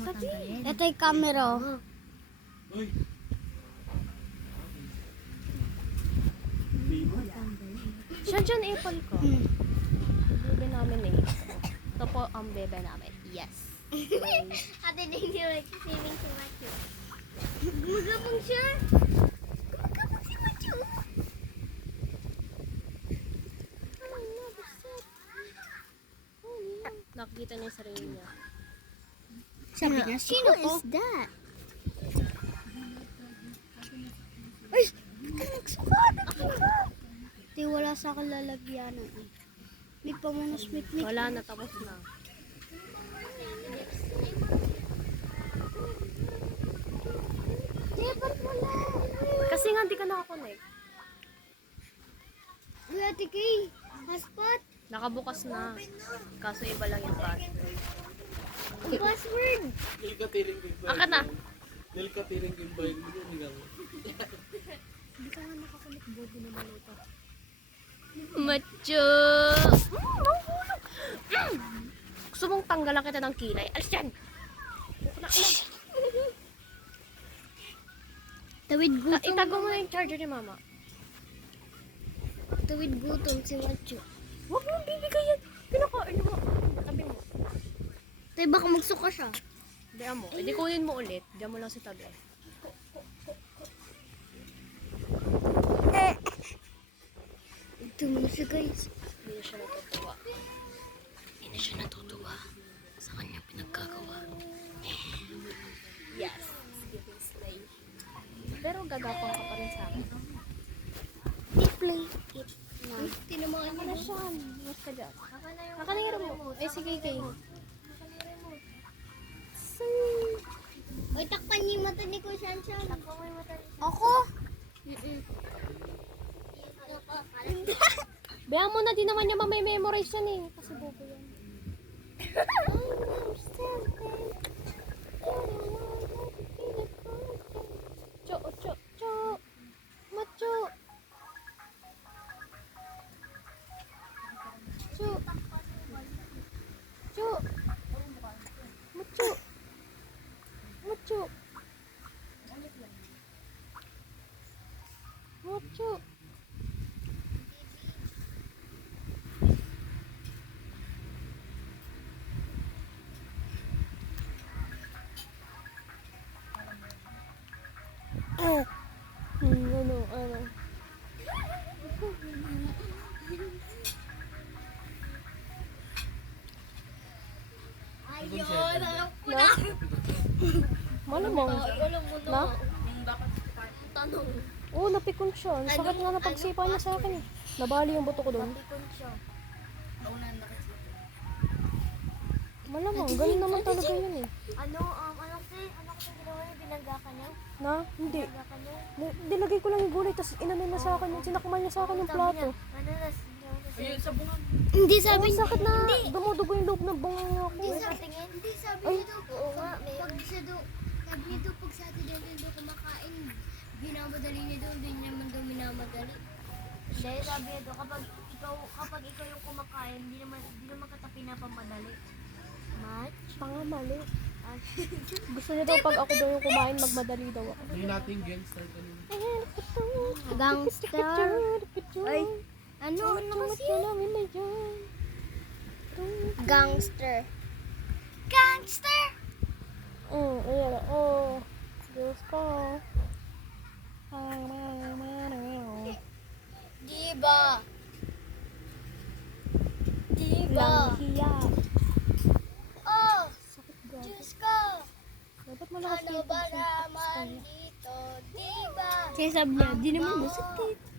Ito yung camera. Uy. Siya dyan apple ko. Bebe namin eh. Ito po ang bebe namin. Yes. Ate, hindi mo nagsisiming si Machu. Gumagabang siya. Gumagabang si Machu. Nakikita niya yung sarili niya. Sabi niya, sino ko? Is that? Ay! Nagsukat! Di wala sa akin lalagyanan. May pamunus-mit-mit. Wala na, tapos na. Di, ba't wala? Kasi nga hindi ka nakakonect. Uy, Ate Kay, hotspot. Nakabukas na. Kaso iba lang yung password. Ang password. Nilkatiring din ba? Aka na. Nilkatiring din ba yun? Hindi ka nga nakakonect, bobo naman ito. Macho! Gusto mong tanggalan kita ng kilay? Alis yan! Tawid gutom. Itago mo na yung charger ni mama. Tawid gutom si Machu. Huwag mo bibigay yan. Pinakain mo. Tabi mo. Tayo baka magsuka siya. Diyan mo. Hindi kunin mo ulit. Diyan mo lang sa tabi. Ito mo siya guys. Hindi na siya natutuwa. Hindi na siya natutuwa sa kanyang pinagkagawa. Yes. Giving slay. Pero gagapang ka pa rin sa akin. Play it na. Tinamaan mo na siya. Mas ka dyan. Kaka na yung remote. Eh, sige, kay. Uy, takpan niyo yung mata ni Kuya Shanshan. Takpan mo yung mata ni Ako? Bayan mo na, di naman niya mamay-memorize yan eh. Kasi bobo yan. Cho, cho, cho. Macho. Cho. Cho. Macho. Macho. Macho. Ano? Ayun, alam ko na. Malamang. Alam mo na. Na? Tanong. Oo, napikon siya. Ang sakit nga na pagsipa niya sa akin eh. Nabali yung buto ko doon. Pikon siya. Naunan na kasi. Malamang, ganun naman talaga yun eh. Ano kasi ginawa niya? Binangga ka niya? Na? Hindi. Binangga ka niya? Nilagay ko lang yung gulay, tapos inamin na sa akin. Sinakmal niya sa akin yung plato. Ano na? Ayun, sa bunga. Hindi Oo, ang sakit na. Dumudugo yung loob ng bunga niya ako. Hindi sabi niya. Hindi sabi niya daw. Oo nga. Pag siya daw, sabi niya daw pag sa atin daw kumakain, binamadali niya daw, hindi naman daw minamadali. Hindi, sabi niya daw, kapag ikaw yung kumakain, hindi naman kita pinapamadali. Match? Tanga mali. Gusto niya daw pag ako daw yung kumain, magmadali daw ako. Ayun natin, gangster kanina. Gangster. Ay, ano kasi? Gangster. Gangster! Ayan. Oh. Diyos ko. Diba? Diba? Langhiya. Oh! Sakit grabe. Diyos ko! Dapat malakas Ano yung ba pagsa- naman dito? Diba? Sinasabi niya, di naman masakit.